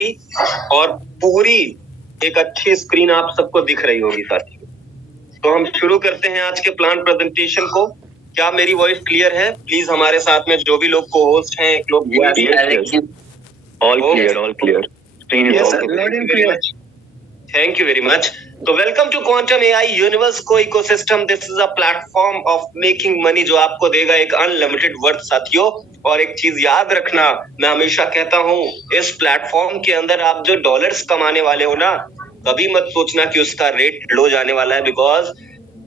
और पूरी एक अच्छी स्क्रीन आप सबको दिख रही होगी साथियों। तो हम शुरू करते हैं आज के प्लान प्रेजेंटेशन को। क्या मेरी वॉइस क्लियर है? प्लीज हमारे साथ में जो भी लोग को होस्ट हैं एक लोग All clear, all clear. Screen is also clear. Thank you very much. तो welcome to quantum AI universe को ecosystem. This is a platform of making money जो आपको देगा एक अनलिमिटेड वर्थ साथियों। और एक चीज याद रखना, मैं हमेशा कहता हूँ इस प्लेटफॉर्म के अंदर आप जो डॉलर्स कमाने वाले हो ना, कभी मत सोचना कि उसका रेट लो जाने वाला है, because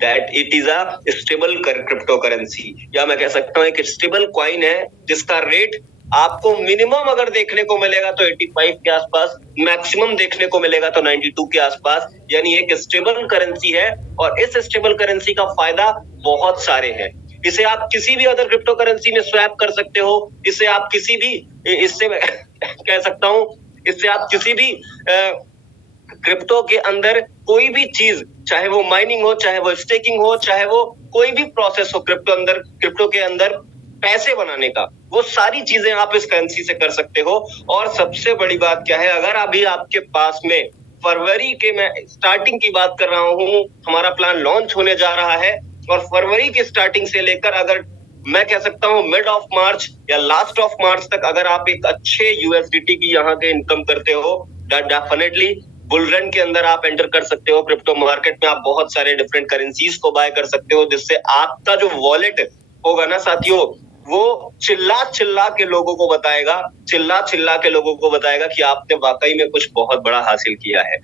that it is a stable crypto currency, या मैं कह सकता हूँ एक स्टेबल कॉइन है जिसका रेट आपको मिनिमम अगर देखने को मिलेगा तो 85 के आसपास, मैक्सिमम देखने को मिलेगा तो 92 के आसपास। यानी एक स्टेबल करेंसी है और इस स्टेबल करेंसी का फायदा बहुत सारे हैं। इसे आप किसी भी अदर क्रिप्टो करेंसी में स्वैप कर सकते हो। इसे आप किसी भी, इससे मैं कह सकता हूं, इससे आप किसी भी क्रिप्टो के अंदर कोई भी चीज, चाहे वो माइनिंग हो, चाहे वो स्टेकिंग हो, चाहे वो कोई भी प्रोसेस हो क्रिप्टो के अंदर पैसे बनाने का, वो सारी चीजें आप इस करेंसी से कर सकते हो। और सबसे बड़ी बात क्या है, अगर अभी आपके पास में फरवरी के, मैं स्टार्टिंग की बात कर रहा हूँ, हमारा प्लान लॉन्च होने जा रहा है और फरवरी की स्टार्टिंग से लेकर अगर मैं कह सकता हूँ मिड ऑफ मार्च या लास्ट ऑफ मार्च तक अगर आप एक अच्छे यूएसडीटी की यहाँ के इनकम करते हो, डेफिनेटली बुल रन के अंदर आप एंटर कर सकते हो। क्रिप्टो मार्केट में आप बहुत सारे डिफरेंट करेंसीज को बाय कर सकते हो, जिससे आपका जो वॉलेट होगा ना साथियों, वो चिल्ला चिल्ला के लोगों को बताएगा कि आपने वाकई में कुछ बहुत बड़ा हासिल किया है।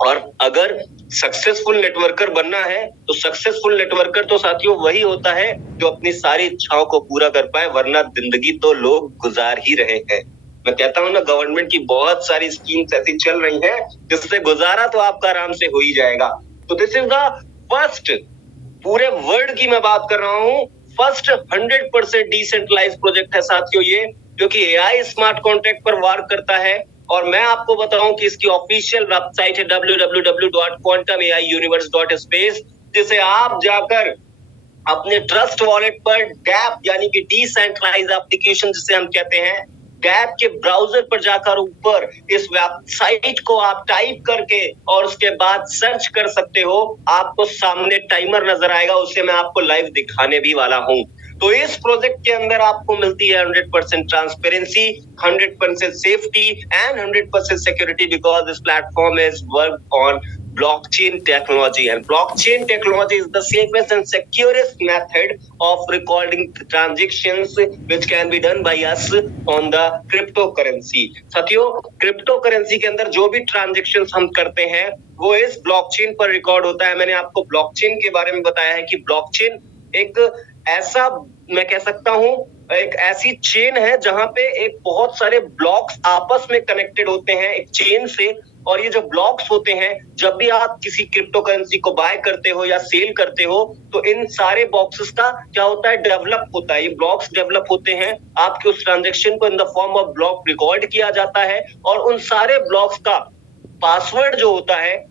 और अगर सक्सेसफुल नेटवर्कर बनना है तो सक्सेसफुल नेटवर्कर तो साथियों वही होता है जो अपनी सारी इच्छाओं को पूरा कर पाए, वरना जिंदगी तो लोग गुजार ही रहे हैं। मैं कहता हूँ ना, गवर्नमेंट की बहुत सारी स्कीम्स ऐसी चल रही हैं जिससे गुजारा तो आपका आराम से हो ही जाएगा। तो दिस इज द फर्स्ट, पूरे वर्ल्ड की मैं बात कर रहा हूँ, फर्स्ट 100% डिसेंट्रलाइज प्रोजेक्ट है साथियों ये, जो कि एआई स्मार्ट कॉन्ट्रैक्ट पर वर्क करता है। और मैं आपको बताऊं कि इसकी ऑफिशियल वेबसाइट है www.quantumaiuniverse.space, जिसे आप जाकर अपने ट्रस्ट वॉलेट पर डैप यानी कि डिसेंट्रलाइज एप्लीकेशन जिसे हम कहते हैं, डैप के ब्राउजर पर जाकर ऊपर इस वेबसाइट को आप टाइप करके और उसके बाद सर्च कर सकते हो। आपको सामने टाइमर नजर आएगा, उसे मैं आपको लाइव दिखाने भी वाला हूं। तो इस प्रोजेक्ट के अंदर आपको मिलती है 100% transparency, 100% safety and 100% security, because this platform is work on blockchain technology, and blockchain technology is the safest and securest method of recording transactions which can be done by us on the cryptocurrency। साथियों, crypto currency के अंदर जो भी transactions हम करते हैं वो इस ब्लॉकचेन पर रिकॉर्ड होता है। मैंने आपको ब्लॉकचेन के बारे में बताया है कि ब्लॉकचेन एक ऐसा, मैं कह सकता हूं, एक ऐसी चेन है जहां पे एक बहुत सारे ब्लॉक्स आपस में कनेक्टेड होते हैं एक चेन से। और ये जो ब्लॉक्स होते हैं, जब भी आप किसी क्रिप्टो करेंसी को बाय करते हो या सेल करते हो, तो इन सारे बॉक्सेस का क्या होता है, डेवलप होता है। ये ब्लॉक्स डेवलप होते हैं, आपके उस ट्रांजेक्शन को in the form of block record किया जाता है और उन सारे ब्लॉक्स का पासवर्ड जो होता है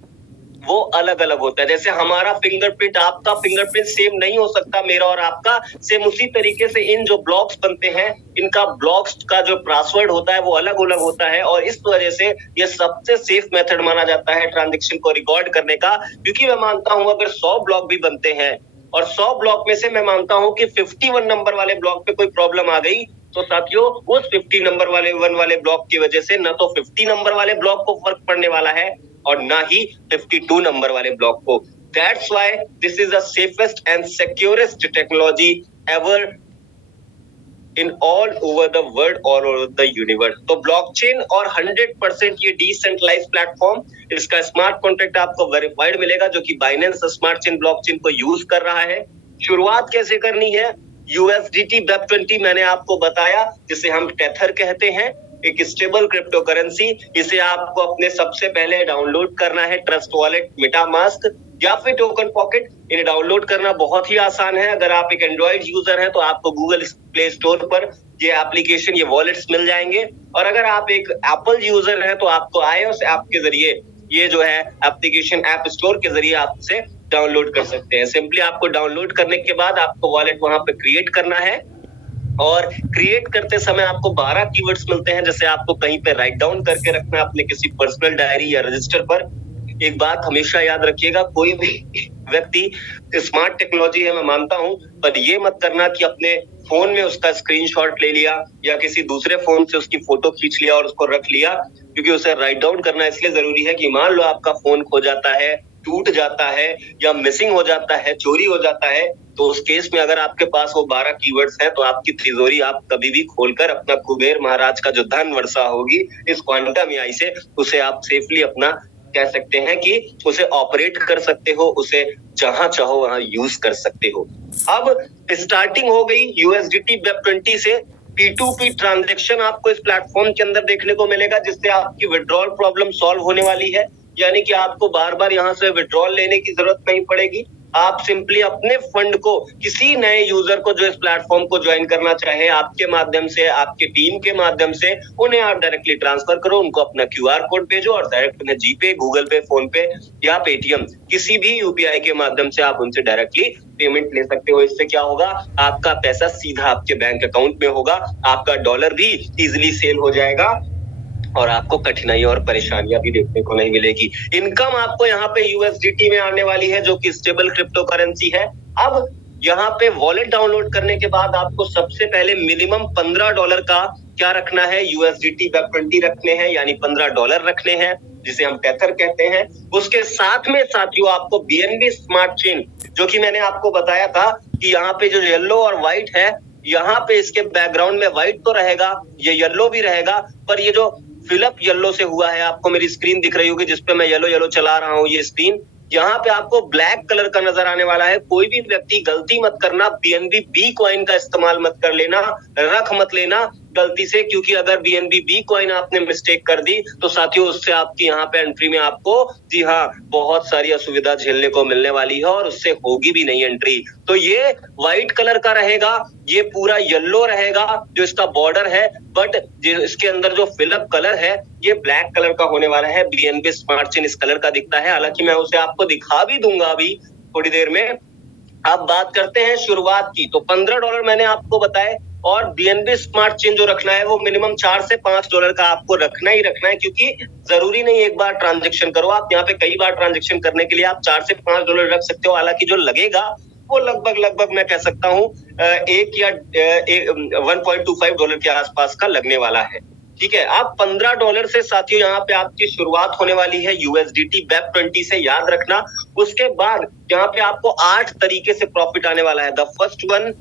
वो अलग अलग होता है। जैसे हमारा फिंगरप्रिंट, आपका फिंगरप्रिंट सेम नहीं हो सकता, मेरा और आपका, सेम उसी तरीके से इन जो ब्लॉक्स बनते हैं, इनका ब्लॉक्स का जो पासवर्ड होता है वो अलग अलग होता है। और इस वजह से ये सबसे सेफ मेथड माना जाता है ट्रांजेक्शन को रिकॉर्ड करने का। क्योंकि मैं मानता हूं अगर 100 ब्लॉक भी बनते हैं और 100 ब्लॉक में से मैं मानता हूं कि 51 नंबर वाले ब्लॉक पे कोई प्रॉब्लम आ गई, तो साथियों उस 50 नंबर वाले ब्लॉक की वजह से न तो 50 नंबर वाले ब्लॉक को फर्क पड़ने वाला है और ना ही 52 नंबर वाले ब्लॉक को। That's why this is the safest and securest technology ever in all over the world, all over the universe। तो ब्लॉकचेन और 100% ये डिसेंट्रलाइज प्लेटफॉर्म, इसका स्मार्ट कॉन्ट्रैक्ट आपको वेरीफाइड मिलेगा जो कि बाइनेंस स्मार्ट चेन ब्लॉकचेन को यूज कर रहा है। शुरुआत कैसे करनी है, यूएसडीटी BEP20 मैंने आपको बताया, जिसे हम टेथर कहते हैं, एक स्टेबल क्रिप्टो करेंसी। इसे आपको अपने सबसे पहले डाउनलोड करना है ट्रस्ट वॉलेट, मेटामास्क या फिर टोकन पॉकेट। इन्हें डाउनलोड करना बहुत ही आसान है। अगर आप एक एंड्रॉइड यूजर हैं तो आपको गूगल प्ले स्टोर पर ये एप्लीकेशन, ये वॉलेट्स मिल जाएंगे। और अगर आप एक एप्पल यूजर हैं तो आपको iOS ऐप के जरिए ये जो है एप्लीकेशन ऐप स्टोर के जरिए आप इसे डाउनलोड कर सकते हैं। सिंपली आपको डाउनलोड करने के बाद आपको वॉलेट वहां पे क्रिएट करना है और क्रिएट करते समय आपको 12 कीवर्ड्स मिलते हैं, जैसे आपको कहीं पे राइट डाउन करके रखना है अपने किसी पर्सनल डायरी या रजिस्टर पर। एक बात हमेशा याद रखिएगा, कोई भी व्यक्ति स्मार्ट टेक्नोलॉजी है मैं मानता हूं, पर ये मत करना कि अपने फोन में उसका स्क्रीनशॉट ले लिया या किसी दूसरे फोन से उसकी फोटो खींच लिया और उसको रख लिया, क्योंकि उसे राइट डाउन करना इसलिए जरूरी है कि मान लो आपका फोन खो जाता है, टूट जाता है या मिसिंग हो जाता है, चोरी हो जाता है, तो उस केस में अगर आपके पास वो 12 कीवर्ड्स हैं तो आपकी तिजोरी आप कभी भी खोलकर अपना कुबेर महाराज का जो धन वर्षा होगी इस क्वांटम एआई से, उसे आप सेफली अपना कह सकते हैं कि उसे ऑपरेट कर सकते हो, उसे जहां चाहो वहां यूज कर सकते हो। अब स्टार्टिंग हो गई यूएसडीटी वेब 20 से। P2P ट्रांजैक्शन आपको इस प्लेटफॉर्म के अंदर देखने को मिलेगा, जिससे आपकी विड्रॉल प्रॉब्लम सॉल्व होने वाली है, यानी कि आपको बार बार यहाँ से विड्रॉल लेने की जरूरत नहीं पड़ेगी। आप सिंपली अपने फंड को किसी नए यूजर को जो इस प्लेटफॉर्म को ज्वाइन करना चाहे, आपके माध्यम से, आपके टीम के माध्यम से, उन्हें आप डायरेक्टली ट्रांसफर करो, उनको अपना क्यूआर कोड भेजो और डायरेक्ट उन्हें जीपे, गूगल पे, फोन पे या पेटीएम किसी भी यूपीआई के माध्यम से आप उनसे डायरेक्टली पेमेंट ले सकते हो। इससे क्या होगा, आपका पैसा सीधा आपके बैंक अकाउंट में होगा, आपका डॉलर भी इजिली सेल हो जाएगा और आपको कठिनाई और परेशानियां भी देखने को नहीं मिलेगी। इनकम आपको यहाँ पे यूएसडीटी में आने वाली है, जो कि स्टेबल क्रिप्टो करेंसी है। अब यहाँ पे वॉलेट डाउनलोड करने के बाद आपको सबसे पहले मिनिमम $15 का क्या रखना है, यूएसडीटी वेब 20 रखने हैं, यानी $15 रखने हैं, जिसे हम टेथर कहते हैं। उसके साथ में साथियों आपको बीएनबी स्मार्ट चेन, जो कि मैंने आपको बताया था कि यहाँ पे जो येलो और व्हाइट है, यहाँ पे इसके बैकग्राउंड में व्हाइट तो रहेगा, ये येलो भी रहेगा, पर ये जो फिलअप येलो से हुआ है, आपको मेरी स्क्रीन दिख रही होगी जिसपे मैं येलो येलो चला रहा हूँ, ये स्क्रीन, यहाँ पे आपको ब्लैक कलर का नजर आने वाला है। कोई भी व्यक्ति गलती मत करना, बीएनबी बी कॉइन का इस्तेमाल मत कर लेना, रख मत लेना गलती से, क्योंकि अगर बीएनबी बी कॉइन आपने मिस्टेक कर दी तो साथियों उससे आपकी यहाँ पे एंट्री में आपको, जी हाँ, बहुत सारी असुविधा झेलने को मिलने वाली है और उससे होगी भी नहीं एंट्री। तो ये व्हाइट कलर का रहेगा, ये पूरा येलो रहेगा जो इसका बॉर्डर है, बट इसके अंदर जो फिलअप कलर है ये ब्लैक कलर का होने वाला है। बीएनबी स्मार्ट चेन इस कलर का दिखता है, हालांकि मैं उसे आपको दिखा भी दूंगा अभी थोड़ी देर में। अब बात करते हैं शुरुआत की, तो $15 मैंने आपको बताए, और बीएनबी स्मार्ट चेन जो रखना है वो मिनिमम $4 से $5 का आपको रखना ही रखना है, क्योंकि जरूरी नहीं एक बार ट्रांजेक्शन करो, आप यहाँ पे कई बार ट्रांजेक्शन करने के लिए आप $4 से $5 रख सकते हो। हालांकि जो लगेगा वो लगभग मैं कह सकता हूँ $1.25 के आसपास का लगने वाला है। ठीक है, आप $15 से साथियों यहाँ पे आपकी शुरुआत होने वाली है यूएसडीटी वेब 20 से, याद रखना। उसके बाद यहाँ पे आपको 8 तरीके से प्रॉफिट आने वाला है। द फर्स्ट वन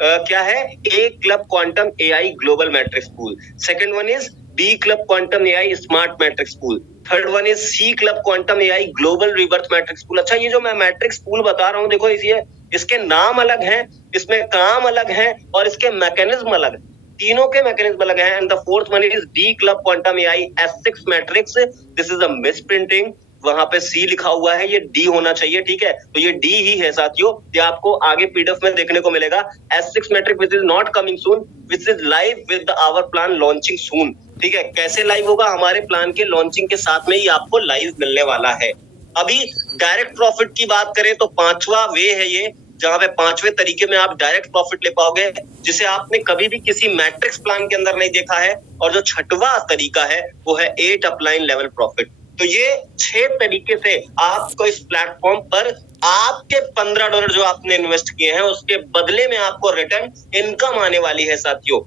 क्या है, A club quantum AI global matrix pool. Second one is B club quantum AI smart matrix pool. Third one is C club quantum AI global reverse matrix pool. अच्छा, ये जो मैं matrix pool बता रहा हूँ, देखो इसके नाम अलग हैं, इसमें काम अलग है और इसके मैकेनिज्म अलग है, तीनों के मैकेनिज्म अलग हैं। And the fourth one is D club quantum AI S6 matrix. This is a miss printing, वहां पे सी लिखा हुआ है, ये डी होना चाहिए, ठीक है, तो ये डी ही है साथियों, ये आपको आगे पीडीएफ में देखने को मिलेगा। S6 matrix which is not coming soon, which is live with our plan launching soon. ठीक है, कैसे लाइव होगा, हमारे प्लान के लॉन्चिंग के साथ में ही आपको लाइव मिलने वाला है। अभी डायरेक्ट प्रॉफिट की बात करें तो 5वां वे है ये, जहां पे 5वें तरीके में आप डायरेक्ट प्रॉफिट ले पाओगे, जिसे आपने कभी भी किसी मैट्रिक्स प्लान के अंदर नहीं देखा है। और जो 6वां तरीका है वो है 8 अपलाइन लेवल प्रॉफिट। तो ये 6 तरीके से आपको इस प्लेटफॉर्म पर आपके $15 जो आपने इन्वेस्ट किए हैं उसके बदले में आपको रिटर्न इनकम आने वाली है साथियों।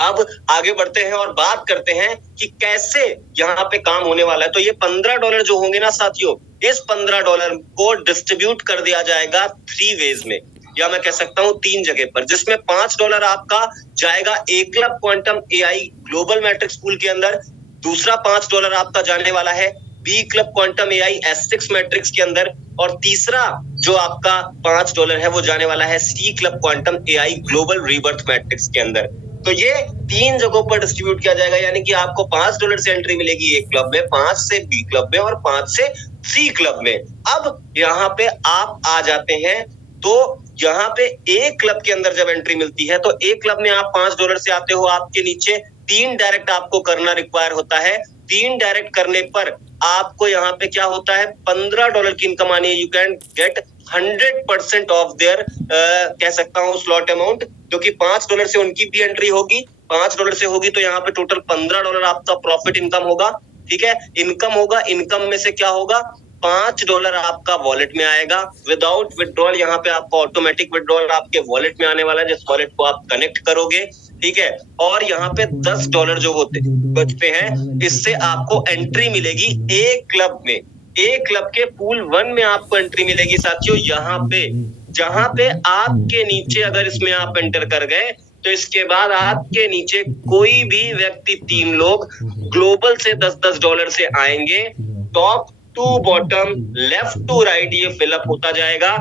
अब आगे बढ़ते हैं और बात करते हैं कि कैसे यहाँ पे काम होने वाला है। तो ये $15 जो होंगे ना साथियों, इस $15 को डिस्ट्रीब्यूट कर दिया जाएगा 3 वेज में, या मैं कह सकता हूँ 3 जगह पर, जिसमें $5 आपका जाएगा A club quantum AI global matrix pool के अंदर, दूसरा $5 आपका जाने वाला है B club quantum AI S6 matrix के अंदर, और तीसरा जो आपका $5 है वो जाने वाला है C club quantum AI global rebirth matrix के अंदर। तो ये 3 जगहों पर डिस्ट्रीब्यूट किया जाएगा, यानी कि आपको $5 से एंट्री मिलेगी ए क्लब में, 5 से बी क्लब में और 5 से सी क्लब में। अब यहाँ पे आप आ जाते हैं, तो यहाँ पे ए क्लब के अंदर जब एंट्री मिलती है तो ए क्लब में आप $5 से आते हो, आपके नीचे 3 डायरेक्ट आपको करना रिक्वायर होता है। 3 डायरेक्ट करने पर आपको यहाँ पे क्या होता है, $15 की इनकम आनी है। You can get 100% of their कह सकता हूँ स्लॉट अमाउंट। क्योंकि $5 से उनकी भी एंट्री होगी, $5 से होगी तो यहाँ पे टोटल $15 आपका प्रॉफिट इनकम होगा। ठीक है, इनकम होगा, इनकम में से क्या होगा, $5 आपका वॉलेट में आएगा विदाउट विड्रॉल। यहाँ पे आपको ऑटोमेटिक विड्रॉल आपके वॉलेट में आने वाला है, जिस वॉलेट को आप कनेक्ट करोगे। ठीक है, और यहाँ पे $10 जो होते बचते हैं, इससे आपको एंट्री मिलेगी एक क्लब में, एक क्लब के पूल 1 में आपको एंट्री मिलेगी साथियों। यहाँ पे जहां पे आपके नीचे अगर इसमें आप एंटर कर गए तो इसके बाद आपके नीचे कोई भी व्यक्ति 3 लोग ग्लोबल से $10 से आएंगे। Top to bottom, left to right ये फिलअप होता जाएगा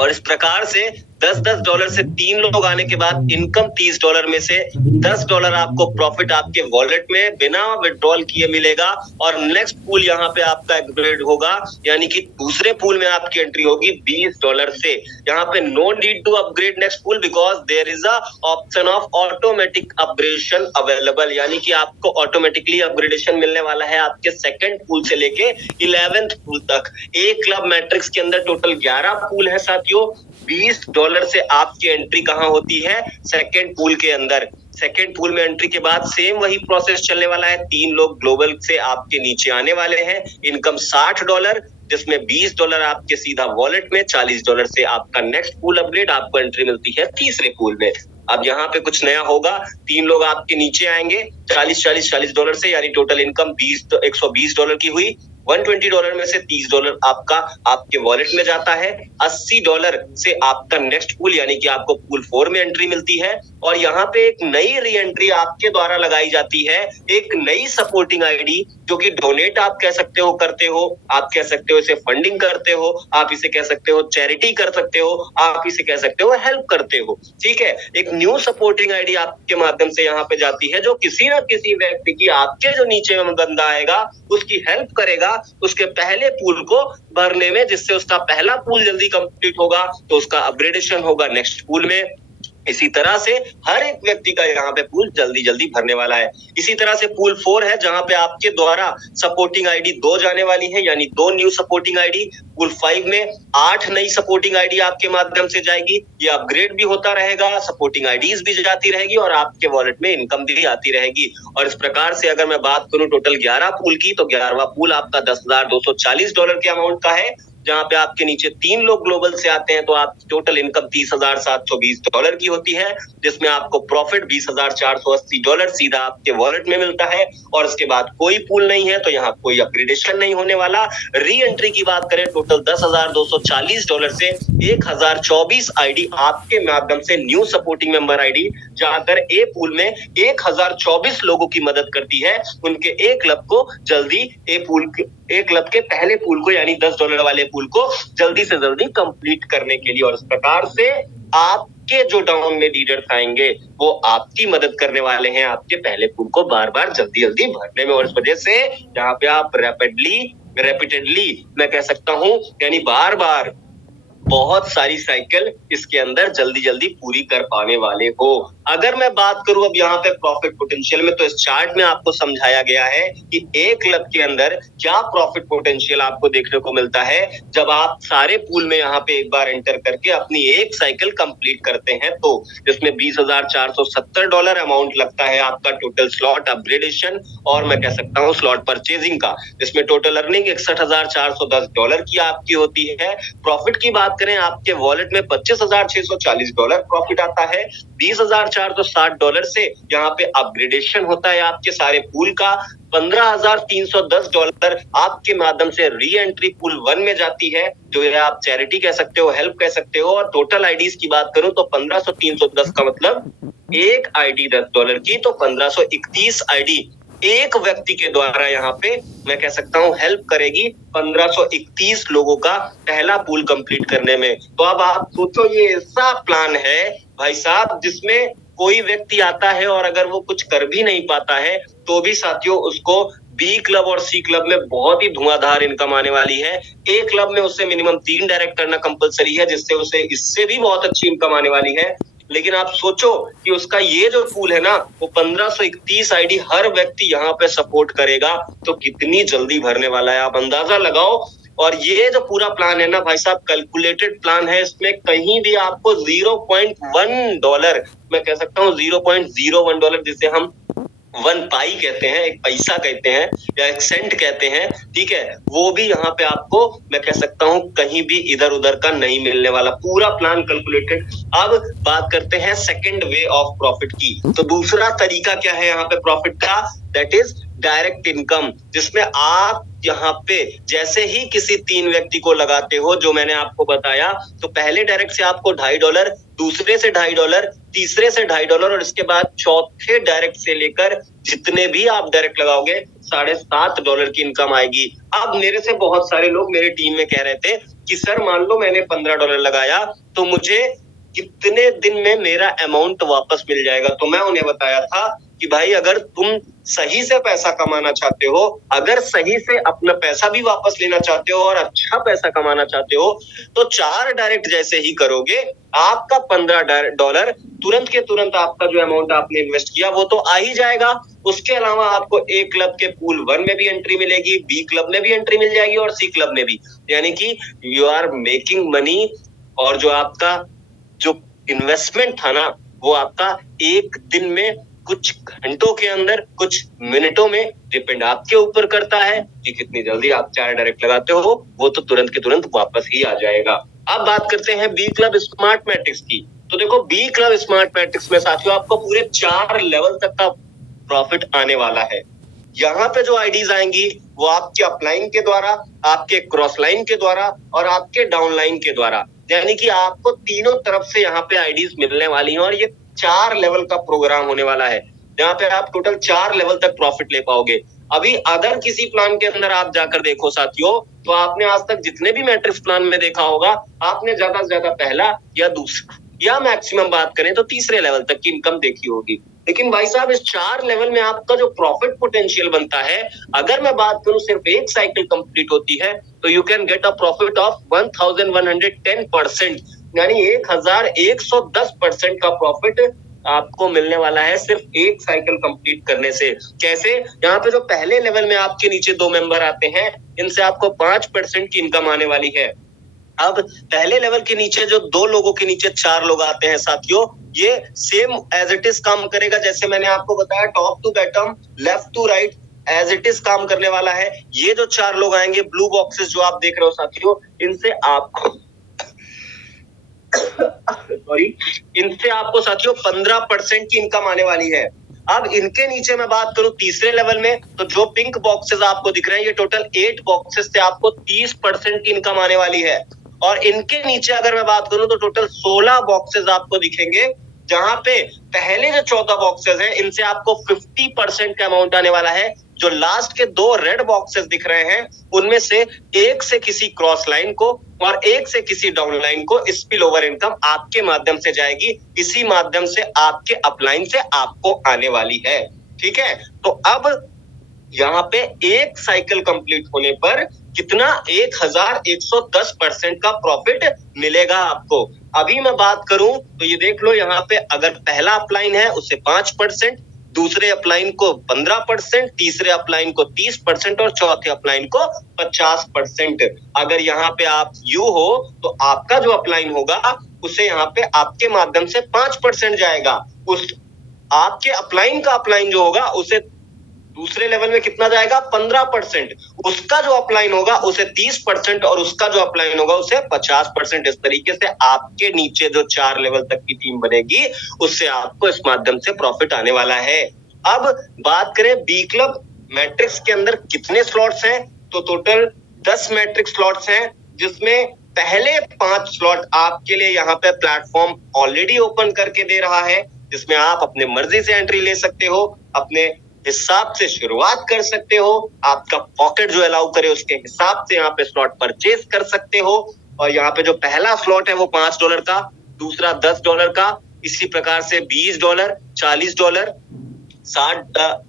और इस प्रकार से $10 से 3 लोग आने के बाद इनकम $30 में से $10 आपको प्रॉफिट आपके वॉलेट में बिना विड्रॉल किए मिलेगा। और नेक्स्ट पूल यहाँ पे आपका अपग्रेड होगा, यानी कि दूसरे पूल में आपकी एंट्री होगी $20 से। यहाँ पे no need to upgrade next pool because there is a option of automatic upgradation available, यानी कि आपको ऑटोमेटिकली अपग्रेडेशन मिलने वाला है आपके सेकंड पूल से लेके 11th पूल तक। एक क्लब मैट्रिक्स के अंदर टोटल 11 पूल है साथियों। $20 से आपकी एंट्री कहाँ होती है, सेकंड पूल के अंदर। सेकंड पूल में एंट्री के बाद सेम वही प्रोसेस चलने वाला है। 3 लोग ग्लोबल से आपके नीचे आने वाले हैं, इनकम $60, जिसमें $20 आपके सीधा वॉलेट में, $40 से आपका नेक्स्ट पूल अपग्रेड, आपको एंट्री मिलती है तीसरे पूल में। अब यहाँ पे कुछ नया होगा, 3 लोग आपके नीचे आएंगे $40 से, यानी टोटल इनकम $120 की हुई। $120 में से $30 आपका आपके वॉलेट में जाता है। $80 से आपका नेक्स्ट पूल यानी कि आपको पूल 4 में एंट्री मिलती है। और यहाँ पे एक नई री एंट्री आपके द्वारा लगाई जाती है, एक नई सपोर्टिंग आईडी, जो कि डोनेट आप कह सकते हो करते हो, आप कह सकते हो इसे फंडिंग करते हो, आप इसे कह सकते हो चैरिटी कर सकते हो, आप इसे कह सकते हो हेल्प करते हो। ठीक है, एक न्यू सपोर्टिंग आईडी आपके माध्यम से यहाँ पे जाती है, जो किसी ना किसी व्यक्ति की आपके जो नीचे में बंदा आएगा उसकी हेल्प करेगा उसके पहले पूल को भरने में, जिससे उसका पहला पूल जल्दी कंप्लीट होगा तो उसका अपग्रेडेशन होगा नेक्स्ट पूल में। इसी तरह से हर एक व्यक्ति का यहाँ पे पूल जल्दी जल्दी भरने वाला है। इसी तरह से पूल 4 है, जहां पे आपके द्वारा सपोर्टिंग आईडी 2 जाने वाली है, यानी 2 न्यू सपोर्टिंग आईडी। पूल 5 में 8 नई सपोर्टिंग आईडी आपके माध्यम से जाएगी, ये अपग्रेड भी होता रहेगा, सपोर्टिंग आईडीज भी जाती रहेगी और आपके वॉलेट में इनकम भी आती रहेगी। और इस प्रकार से अगर मैं बात करूं टोटल 11 पूल की, तो 11वां पूल आपका $10,240 के अमाउंट का है, जहां पे आपके नीचे 3 लोग ग्लोबल से आते हैं तो आप टोटल इनकम $30,720 की होती है, जिसमें आपको प्रॉफिट $20,480 सीधा आपके वॉलेट में मिलता है। और इसके बाद कोई पूल नहीं है तो यहाँ कोई अपग्रेडेशन नहीं होने वाला। री एंट्री की बात करें टोटल $10,240 से 1024 आईडी आपके माध्यम से न्यू सपोर्टिंग मेंबर आईडी जाकर ए पूल में 1024 लोगों की मदद करती है, उनके एक क्लब को जल्दी एक क्लब के पहले पूल को यानी $10 वाले पूल को जल्दी से जल्दी कंप्लीट करने के लिए। और इस प्रकार से आपके जो डाउन में लीडर्स आएंगे वो आपकी मदद करने वाले हैं आपके पहले पूल को बार बार जल्दी जल्दी भरने में। और इस वजह से यहाँ पे आप रेपिटेडली मैं कह सकता हूँ, यानी बार बार बहुत सारी साइकिल इसके अंदर जल्दी जल्दी पूरी कर पाने वाले हो। अगर मैं बात करूं अब यहाँ पे प्रॉफिट पोटेंशियल में, तो इस चार्ट में आपको समझाया गया है कि एक क्लब के अंदर क्या प्रॉफिट पोटेंशियल आपको देखने को मिलता है जब आप सारे पूल में यहाँ पे एक बार एंटर करके अपनी एक साइकिल कंप्लीट करते हैं। तो जिसमें $20,470 अमाउंट लगता है आपका टोटल स्लॉट अपग्रेडेशन और मैं कह सकता हूँ स्लॉट परचेजिंग का, जिसमें टोटल अर्निंग $61,410 की आपकी होती है। प्रॉफिट की बात करें आपके वॉलेट में $25,640 प्रॉफिट आता है। $20,460 से यहाँ पे अपग्रेडेशन होता है आपके सारे पूल का। $15,310 आपके माध्यम से री एंट्री पूल 1 में जाती है, जो है आप चैरिटी कह सकते हो, हेल्प कह सकते हो। और टोटल आईडीज की बात करूं तो 1500-310 का मतलब एक आईडी $10 की, तो 1531 आईडी एक व्यक्ति के द्वारा यहाँ पे मैं कह सकता हूँ हेल्प करेगी 1531 लोगों का पहला पूल कंप्लीट करने में। तो अब आप सोचो, ये ऐसा प्लान है भाई साहब जिसमें कोई व्यक्ति आता है और अगर वो कुछ कर भी नहीं पाता है तो भी साथियों उसको बी क्लब और सी क्लब में बहुत ही धुआंधार इनकम आने वाली है। ए क्लब में उससे मिनिमम 3 डायरेक्ट करना कंपलसरी है, जिससे उसे इससे भी बहुत अच्छी इनकम आने वाली है। लेकिन आप सोचो कि उसका ये जो पूल है ना, वो 1531 आईडी हर व्यक्ति यहाँ पे सपोर्ट करेगा तो कितनी जल्दी भरने वाला है, आप अंदाजा लगाओ। और ये जो पूरा प्लान है ना भाई साहब, कैलकुलेटेड प्लान है, इसमें कहीं भी आपको $0.1, मैं कह सकता हूँ $0.01, जिसे हम 1 पाई कहते हैं, एक पैसा कहते हैं या एक सेंट कहते हैं, ठीक है, वो भी यहाँ पे आपको मैं कह सकता हूँ कहीं भी इधर उधर का नहीं मिलने वाला, पूरा प्लान कैलकुलेटेड। अब बात करते हैं सेकंड वे ऑफ प्रॉफिट की। तो दूसरा तरीका क्या है यहाँ पे प्रॉफिट का, दैट इज डायरेक्ट इनकम, जिसमें आप यहाँ पे जैसे ही किसी 3 व्यक्ति को लगाते हो, जो मैंने आपको बताया, तो पहले डायरेक्ट से आपको $2.5, दूसरे से $2.5, तीसरे से $2.5 और इसके बाद चौथे डायरेक्ट से लेकर जितने भी आप डायरेक्ट लगाओगे $7.5 की इनकम आएगी। अब मेरे से बहुत सारे लोग मेरे टीम में कह रहे थे कि सर मान लो मैंने $15 लगाया तो मुझे कितने दिन में मेरा अमाउंट वापस मिल जाएगा। तो मैं उन्हें बताया था कि भाई अगर तुम सही से पैसा कमाना चाहते हो, अगर सही से अपना पैसा भी वापस लेना चाहते हो और अच्छा पैसा कमाना चाहते हो, तो 4 डायरेक्ट जैसे ही करोगे आपका $15 तुरंत के तुरंत आपका जो अमाउंट आपने इन्वेस्ट किया वो तो आ ही जाएगा। उसके अलावा आपको A क्लब के पूल 1 में भी एंट्री मिलेगी, B क्लब में भी एंट्री मिल जाएगी और C क्लब में भी, यानी कि यू आर मेकिंग मनी। और जो आपका जो इन्वेस्टमेंट था ना, वो आपका एक दिन में, कुछ घंटों के अंदर, कुछ मिनटों में, डिपेंड आपके ऊपर करता है कि कितनी जल्दी आप 4 डायरेक्ट लगाते हो, वो तो तुरंत के तुरंत वापस ही आ जाएगा। अब बात करते हैं बी क्लब स्मार्ट मैट्रिक्स की। तो देखो बी क्लब स्मार्ट मैट्रिक्स में साथियों आपको पूरे 4 लेवल तक का प्रॉफिट आने वाला है। यहाँ पे जो आईडीज आएंगी वो आपके अपलाइन के द्वारा, आपके क्रॉस लाइन के द्वारा और आपके डाउनलाइन के द्वारा, यानी कि आपको तीनों तरफ से यहाँ पे आईडीज मिलने वाली हैं और ये 4 लेवल का प्रोग्राम होने वाला है, जहाँ पे आप टोटल 4 लेवल तक प्रॉफिट ले पाओगे। अभी अदर किसी प्लान के अंदर आप जाकर देखो साथियों, तो आपने आज तक जितने भी मैट्रिक्स प्लान में देखा होगा, आपने ज्यादा से ज्यादा पहला या दूसरा या मैक्सिमम बात करें तो तीसरे लेवल तक की इनकम देखी होगी। लेकिन भाई साहब इस 4 लेवल में आपका जो प्रॉफिट पोटेंशियल बनता है, अगर मैं बात करूं सिर्फ एक साइकिल कंप्लीट होती है तो you can get a profit of 1110%, यानी 1110% का प्रॉफिट आपको मिलने वाला है सिर्फ एक साइकिल कंप्लीट करने से। कैसे? यहाँ पे जो पहले लेवल में आपके नीचे 2 मेंबर आते हैं, इनसे आपको 5% की इनकम आने वाली है। अब पहले लेवल के नीचे जो 2 लोगों के नीचे 4 लोग आते हैं साथियों, ये सेम एज इट इज काम करेगा, जैसे मैंने आपको बताया top to bottom, left to right, as it is काम करने वाला है। ये जो 4 लोग आएंगे, ब्लू बॉक्सेस जो आप देख रहे हो साथियों, इनसे आपको सॉरी, इनसे आपको साथियों 15% की इनकम आने वाली है। अब इनके नीचे मैं बात करूं तीसरे लेवल में, तो जो पिंक बॉक्सेस आपको दिख रहे हैं, ये टोटल 8 बॉक्सेस से आपको 30% की इनकम आने वाली है। और इनके नीचे अगर मैं बात करूं तो टोटल 16 बॉक्सेस आपको दिखेंगे, जहां पे पहले जो 14 बॉक्सेस हैं, इनसे आपको 50% का अमाउंट आने वाला है। जो लास्ट के 2 रेड बॉक्सेस दिख रहे हैं, उनमें से एक से किसी क्रॉस लाइन को और एक से किसी डाउन लाइन को स्पिल ओवर इनकम आपके माध्यम से जाएगी, इसी माध्यम से आपके अपलाइन से आपको आने वाली है। ठीक है, तो अब यहाँ पे एक साइकिल कंप्लीट होने पर कितना 1110% का प्रॉफिट मिलेगा आपको। अभी मैं बात करूं तो ये देख लो, यहाँ पे अगर पहला अपलाइन है उसे 5%, दूसरे अपलाइन को 15%, तीसरे अपलाइन को 30% और चौथे अपलाइन को 50%। अगर यहाँ पे आप यू हो तो आपका जो अपलाइन होगा उसे यहाँ पे आपके माध्यम से 5% जाएगा। उस आपके अपलाइन का अपलाइन जो होगा उसे दूसरे लेवल में कितना जाएगा? 15%। उसका जो अपलाइन होगा उसे 30% और उसका जो अपलाइन होगा उसे 50%। इस तरीके से आपके नीचे जो 4 लेवल तक की टीम बनेगी, उससे आपको इस माध्यम से प्रॉफिट आने वाला है। अब बात करें बी क्लब मैट्रिक्स के अंदर कितने स्लॉट्स हैं, तो टोटल 10 मैट्रिक्स स्लॉट्स हैं, जिसमें पहले 5 स्लॉट आपके लिए यहाँ पे प्लेटफॉर्म ऑलरेडी ओपन करके दे रहा है, जिसमें आप अपने मर्जी से एंट्री ले सकते हो, अपने हिसाब से शुरुआत कर सकते हो, आपका पॉकेट जो अलाउ करे उसके हिसाब से यहाँ पे स्लॉट परचेज कर सकते हो। और यहाँ पे जो पहला स्लॉट है वो $5 का, दूसरा $10 का, इसी प्रकार से $20, $40,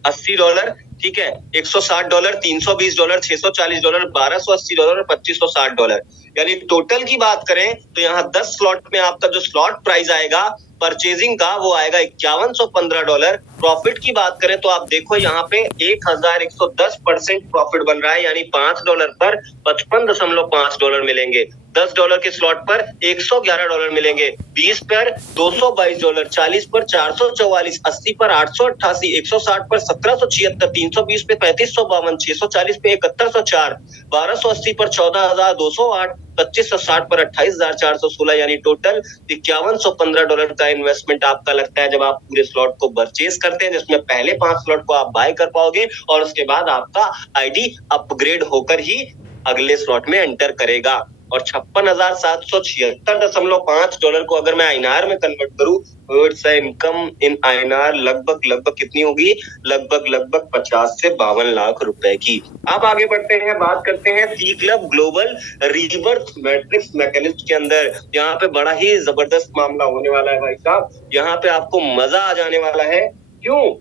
$80, ठीक है, $160, $320, $640, $1280 और $2560। यानी टोटल की बात करें तो यहाँ 10 स्लॉट में आपका जो स्लॉट प्राइस आएगा परचेजिंग का वो आएगा $5115। प्रॉफिट की बात करें तो आप देखो यहाँ पे 1110% प्रॉफिट बन रहा है, यानी $5 पर $55.5 मिलेंगे। $10 के स्लॉट पर $111 मिलेंगे, 20 पर $222, 40 पर $444, 80 पर $888, 160 पर $1776, 320 पे $3552, 640 पे $7104, 1280 पर $14,208, 2560 पर $28,416, यानी टोटल $5115 का इन्वेस्टमेंट आपका लगता है जब आप पूरे स्लॉट को परचेज करते हैं, जिसमें पहले 5 स्लॉट को आप बाय कर पाओगे और उसके बाद आपका आईडी अपग्रेड होकर ही अगले स्लॉट में एंटर करेगा। और $56,776.5 को अगर मैं आईएनआर में कन्वर्ट करूं तो इट्स इनकम इन आईएनआर लगभग कितनी होगी, लगभग 50 से 52 लाख रुपए की। अब आगे बढ़ते हैं, बात करते हैं C club global rebirth matrix mechanism के अंदर। यहाँ पे बड़ा ही जबरदस्त मामला होने वाला है भाई साहब, यहाँ पे आपको मजा आ जाने वाला है। क्यों?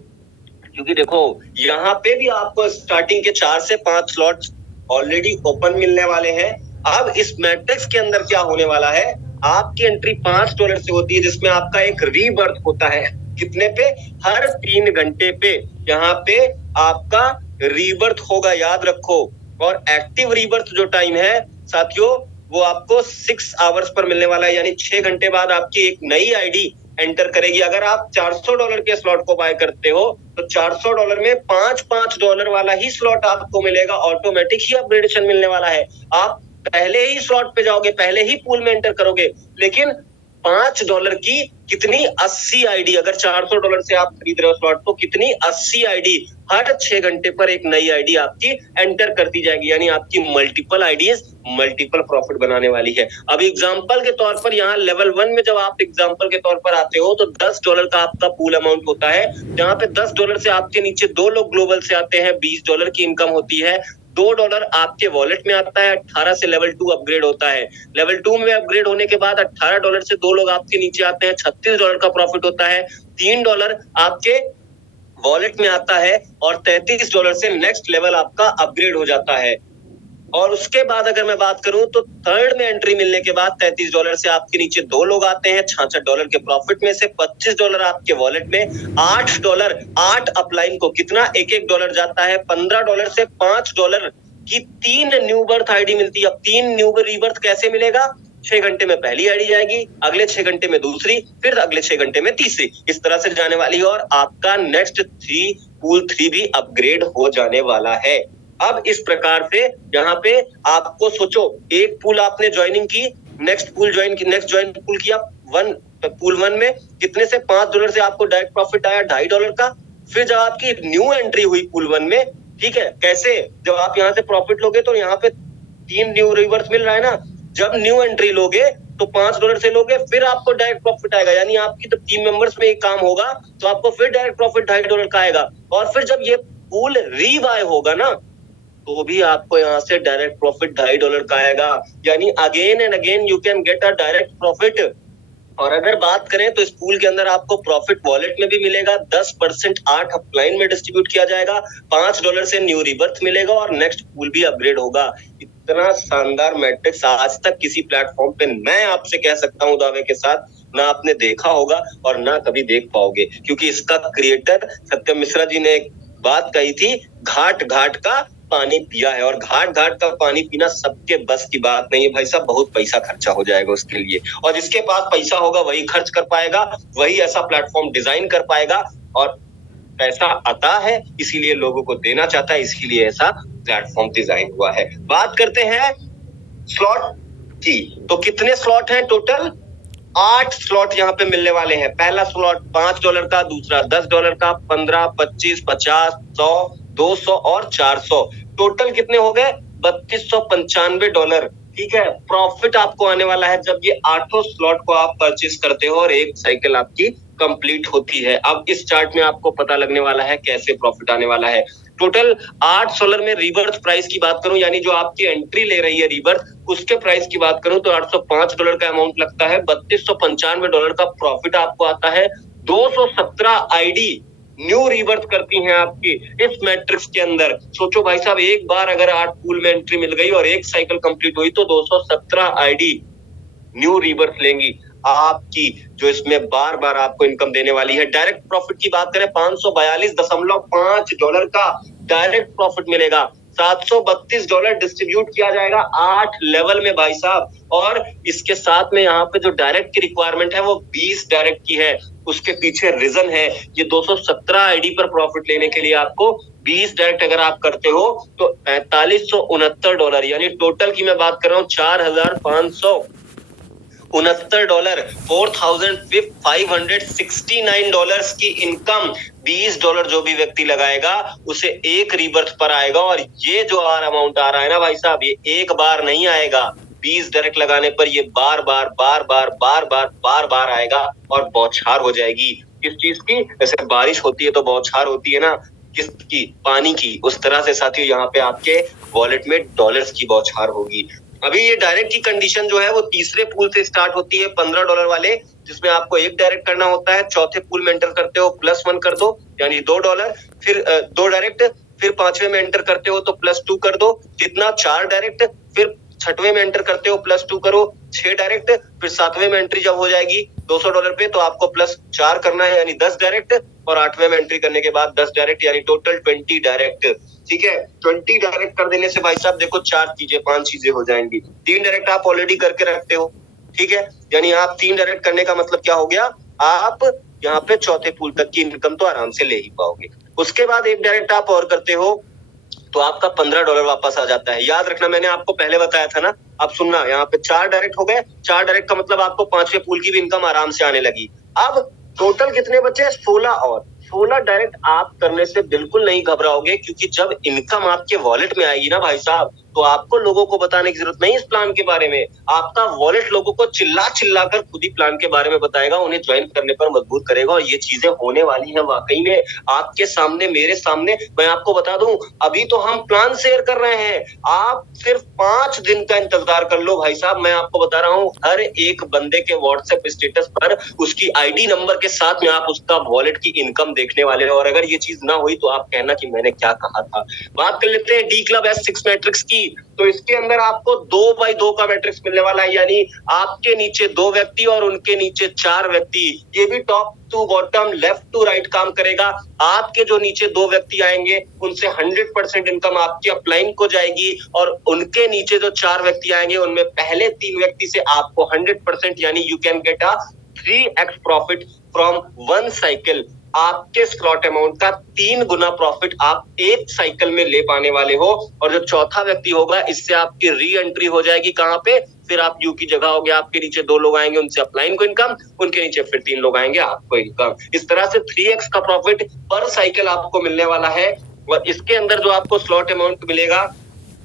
क्योंकि देखो यहाँ पे भी आपको स्टार्टिंग के 4 से 5 स्लॉट ऑलरेडी ओपन मिलने वाले हैं। अब इस मैट्रिक्स के अंदर क्या होने वाला है, आपकी एंट्री $5 से होती है, जिसमें आपका एक रीबर्थ होता है। कितने पे? हर 3 घंटे पे यहाँ पे आपका रीबर्थ होगा, याद रखो। और एक्टिव रीबर्थ जो टाइम है साथियों, वो आपको 6 आवर्स पर मिलने वाला है, यानी 6 घंटे बाद आपकी एक नई आईडी एंटर करेगी। अगर आप $400 के स्लॉट को बाय करते हो तो $400 में $5 वाला ही स्लॉट आपको मिलेगा, ऑटोमेटिक ही अपग्रेडेशन मिलने वाला है। आप पहले ही स्लॉट पे जाओगे, पहले ही पूल में एंटर करोगे, लेकिन $5 की कितनी 80 आईडी, अगर $400 से आप खरीद रहे हो स्लॉट तो कितनी 80 आईडी हर 6 घंटे पर एक नई आईडी आपकी एंटर करती जाएगी, यानी आपकी मल्टीपल आईडीज मल्टीपल प्रॉफिट बनाने वाली है। अब एग्जांपल के तौर पर यहाँ लेवल 1 में जब आप एग्जांपल के तौर पर आते हो तो $10 का आपका पूल अमाउंट होता है, जहाँ पे $10 से आपके नीचे 2 लोग ग्लोबल से आते हैं, $20 की इनकम होती है, $2 आपके वॉलेट में आता है, 18 से लेवल 2 अपग्रेड होता है। लेवल 2 में अपग्रेड होने के बाद $18 से 2 लोग आपके नीचे आते हैं, $36 का प्रॉफिट होता है, $3 आपके वॉलेट में आता है और $33 से नेक्स्ट लेवल आपका अपग्रेड हो जाता है। और उसके बाद अगर मैं बात करूं तो थर्ड में एंट्री मिलने के बाद $33 से आपके नीचे 2 लोग आते हैं, $66 के प्रॉफिट में से $25 आपके वॉलेट में, $8 8 अपलाइन को कितना $1 जाता है, $15 से $5 की 3 न्यू बर्थ आईडी मिलती है। अब 3 न्यू रीबर्थ कैसे मिलेगा? 6 घंटे में पहली आईडी जाएगी, अगले 6 घंटे में दूसरी, फिर अगले 6 घंटे में तीसरी, इस तरह से जाने वाली है और आपका नेक्स्ट पूल 3 भी अपग्रेड हो जाने वाला है। अब इस प्रकार से यहाँ पे आपको सोचो, एक पूल आपने ज्वाइनिंग की, नेक्स्ट पूल किया, पूल 1 में कितने से $5 से आपको डायरेक्ट प्रॉफिट आया $2.5 का। फिर जब आपकी न्यू एंट्री हुई पूल 1 में, ठीक है, कैसे? जब आप यहाँ से प्रॉफिट लोगे तो यहाँ पे 3 न्यू रिवर्स मिल रहा है ना, जब न्यू एंट्री लोगे तो $5 से लोगे, फिर आपको डायरेक्ट प्रॉफिट आएगा, यानी आपकी जब टीम मेंबर्स में एक काम होगा तो आपको फिर डायरेक्ट प्रॉफिट $2.5 का आएगा। और फिर जब ये पूल रीबाय होगा ना तो भी आपको यहाँ से डायरेक्ट प्रॉफिट $2.5 का आएगा, यानी again and again you can get a direct profit. और अगर बात करें तो इस पूल के अंदर आपको प्रॉफिट वॉलेट में भी मिलेगा, 10% 8 अपलाइन में डिस्ट्रीब्यूट किया जाएगा, $5 से न्यू रिबर्थ मिलेगा और नेक्स्ट पूल भी अपग्रेड होगा। इतना शानदार मैट्रिक्स आज तक किसी प्लेटफॉर्म पे मैं आपसे कह सकता हूँ दावे के साथ ना आपने देखा होगा और ना कभी देख पाओगे, क्योंकि इसका क्रिएटर सत्यम मिश्रा जी ने एक बात कही थी, घाट घाट का पानी पिया है। और घाट घाट का पानी पीना सबके बस की बात नहीं है भाई साहब, बहुत पैसा खर्चा हो जाएगा उसके लिए, और जिसके पास पैसा होगा वही खर्च कर पाएगा, वही ऐसा प्लेटफॉर्म डिजाइन कर पाएगा। और पैसा आता है इसीलिए लोगों को देना चाहता है, इसीलिए ऐसा प्लेटफॉर्म डिजाइन हुआ है। बात करते हैं स्लॉट की, तो कितने स्लॉट हैं टोटल? 8 स्लॉट यहाँ पे मिलने वाले हैं। पहला स्लॉट $5 का, दूसरा $10 का, 15, 25, 50, 100, 200 और 400, टोटल कितने हो गए? $3295। ठीक है, प्रॉफिट आपको आने वाला है जब ये 8 स्लॉट को आप परचेज करते हो और एक साइकिल आपकी कंप्लीट होती है। अब इस चार्ट में आपको पता लगने वाला है कैसे प्रॉफिट आने वाला है। टोटल 8 सोलर में रीबर्थ प्राइस की बात करूं, यानी जो आपकी एंट्री ले रही है रीबर्थ, उसके प्राइस की बात करूं तो $805 का अमाउंट लगता है, $3295 का प्रॉफिट आपको आता है, 217 आईडी न्यू रीबर्थ करती हैं आपकी इस मैट्रिक्स के अंदर। सोचो भाई साहब, एक बार अगर 8 पूल में एंट्री मिल गई और एक साइकिल कंप्लीट हुई तो 217 आईडी न्यू रीबर्थ लेंगी। आपकी जो इसमें बार बार आपको इनकम देने वाली है। डायरेक्ट प्रॉफिट की बात करें, $542.5 का डायरेक्ट प्रॉफिट मिलेगा। $732 डिस्ट्रीब्यूट किया जाएगा 8 लेवल में भाई साहब। और इसके साथ में यहाँ पे जो डायरेक्ट की रिक्वायरमेंट है वो 20 डायरेक्ट की है। उसके पीछे रीजन है, ये 217 आईडी पर प्रॉफिट लेने के लिए आपको 20 डायरेक्ट अगर आप करते हो तो $4569, यानी टोटल की मैं बात कर रहा हूँ $4569, $4569 की इनकम, $20 जो भी व्यक्ति लगाएगा उसे एक रीबर्थ पर आएगा। और ये जो अमाउंट आ रहा है ना भाई साहब, ये एक बार नहीं आएगा। 20 डायरेक्ट लगाने पर ये बार बार आएगा और बौछार हो जाएगी। किस चीज की? जैसे बारिश होती है तो बौछार होती है ना, किसकी? पानी की। उस तरह से साथियों यहाँ पे आपके वॉलेट में डॉलर्स की बौछार होगी। अभी ये डायरेक्ट की कंडीशन जो है वो तीसरे पूल से स्टार्ट होती है, $15 वाले, जिसमें आपको एक डायरेक्ट करना होता है। चौथे पूल में एंटर करते हो +1 कर दो, यानी $2, फिर 2 डायरेक्ट, फिर पांचवे में एंटर करते हो तो +2 कर दो, कितना? 4 डायरेक्ट, फिर छठवें में एंटर करते हो +2 करो, 6 डायरेक्ट, फिर सातवें में एंट्री जब हो जाएगी $200 पे तो आपको +4 करना है, यानी 10 डायरेक्ट, और आठवें में एंट्री करने के बाद 10 डायरेक्ट, यानी टोटल 20 डायरेक्ट। ठीक है, 20 डायरेक्ट कर देने से भाई साहब देखो 5 चीजें हो जाएंगी। 3 डायरेक्ट आप ऑलरेडी करके रखते हो, ठीक है, यानी आप 3 डायरेक्ट करने का मतलब क्या हो गया? आप यहाँ पे चौथे पूल तक की इनकम तो आराम से ले ही पाओगे। उसके बाद एक डायरेक्ट आप और करते हो तो आपका $15 वापस आ जाता है। याद रखना, मैंने आपको पहले बताया था ना। अब सुनना, यहाँ पे 4 डायरेक्ट हो गए। 4 डायरेक्ट का मतलब आपको पांचवें पूल की भी इनकम आराम से आने लगी। अब टोटल कितने बचे? 16। और 16 डायरेक्ट आप करने से बिल्कुल नहीं घबराओगे, क्योंकि जब इनकम आपके वॉलेट में आएगी ना भाई साहब, तो आपको लोगों को बताने की जरूरत नहीं इस प्लान के बारे में। आपका वॉलेट लोगों को चिल्ला चिल्ला कर खुद ही प्लान के बारे में बताएगा, उन्हें ज्वाइन करने पर मजबूर करेगा। और ये चीजें होने वाली है वाकई में आपके सामने, मेरे सामने। मैं आपको बता दूं, अभी तो हम प्लान शेयर कर रहे हैं। आप सिर्फ 5 दिन का इंतजार कर लो भाई साहब। मैं आपको बता रहा हूं, हर एक बंदे के व्हाट्सएप स्टेटस पर उसकी आईडी नंबर के साथ में आप उसका वॉलेट की इनकम देखने वाले हो। और अगर ये चीज ना हुई तो आप कहना कि मैंने क्या कहा था। बात कर लेते हैं डी क्लब S6 मैट्रिक्स की। तो इसके अंदर आपको 2x2 का मैट्रिक्स मिलने वाला है, यानी आपके नीचे 2 व्यक्ति और उनके नीचे 4 व्यक्ति। ये भी top to bottom, left to right काम करेगा। आपके जो नीचे 2 व्यक्ति आएंगे उनसे 100% इनकम आपकी अपलाइन को जाएगी, और उनके नीचे जो 4 व्यक्ति आएंगे उनमें पहले 3 व्यक्ति से आपको 100%, यानी you can get a 3x profit from 1 cycle. आपके स्लॉट अमाउंट का 3 गुना प्रॉफिट आप एक साइकिल में ले पाने वाले हो। और जो चौथा व्यक्ति होगा, इससे आपकी री एंट्री हो जाएगी कहां पे? फिर आप यू की जगह हो गया, आपके नीचे 2 लोग आएंगे, उनसे अपलाइन को इनकम, उनके नीचे फिर 3 लोग आएंगे, आपको इनकम। इस तरह से 3x का प्रॉफिट पर साइकिल आपको मिलने वाला है। और इसके अंदर जो आपको स्लॉट अमाउंट मिलेगा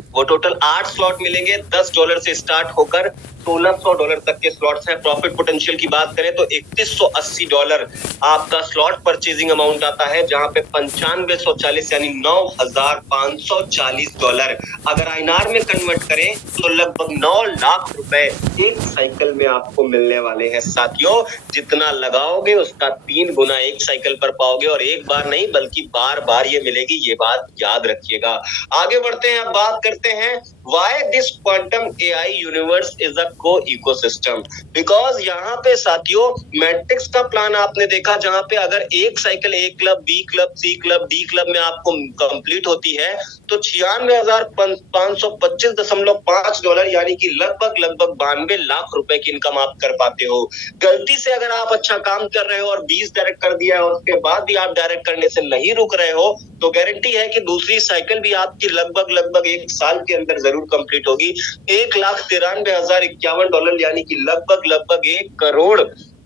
वो टोटल 8 स्लॉट मिलेंगे, $10 से स्टार्ट होकर $1600 तक के स्लॉट्स हैं। प्रॉफिट पोटेंशियल की बात करें तो $3180 आपका स्लॉट परचेजिंग अमाउंट आता है, जहां पे 9540 यानी $9540 अगर INR में कन्वर्ट करें तो लगभग 9 लाख रुपए एक साइकिल में आपको मिलने वाले हैं। साथियों, जितना लगाओगे उसका 3 गुना एक साइकिल पर पाओगे, और एक बार नहीं बल्कि बार बार ये मिलेगी, ये बात याद रखिएगा। आगे बढ़ते हैं, अब बात करते हैं why this quantum AI universe is a co-ecosystem। Because यहाँ पे साथियों मैट्रिक्स का प्लान आपने देखा, जहां पे अगर एक cycle A club, B club, C club, D club में आपको कंप्लीट होती है तो $96,525.5 यानी कि लगभग 92 लाख रुपए की इनकम आप कर पाते हो। गलती से अगर आप अच्छा काम कर रहे हो और 20 डायरेक्ट कर दिया है और उसके बाद भी आप डायरेक्ट करने से नहीं रुक रहे हो, तो गारंटी है कि दूसरी साइकिल भी आपकी लगभग 1 साल के अंदर जरूर कंप्लीट होगी। $1,93,051 यानी कि लगभग 1 करोड़,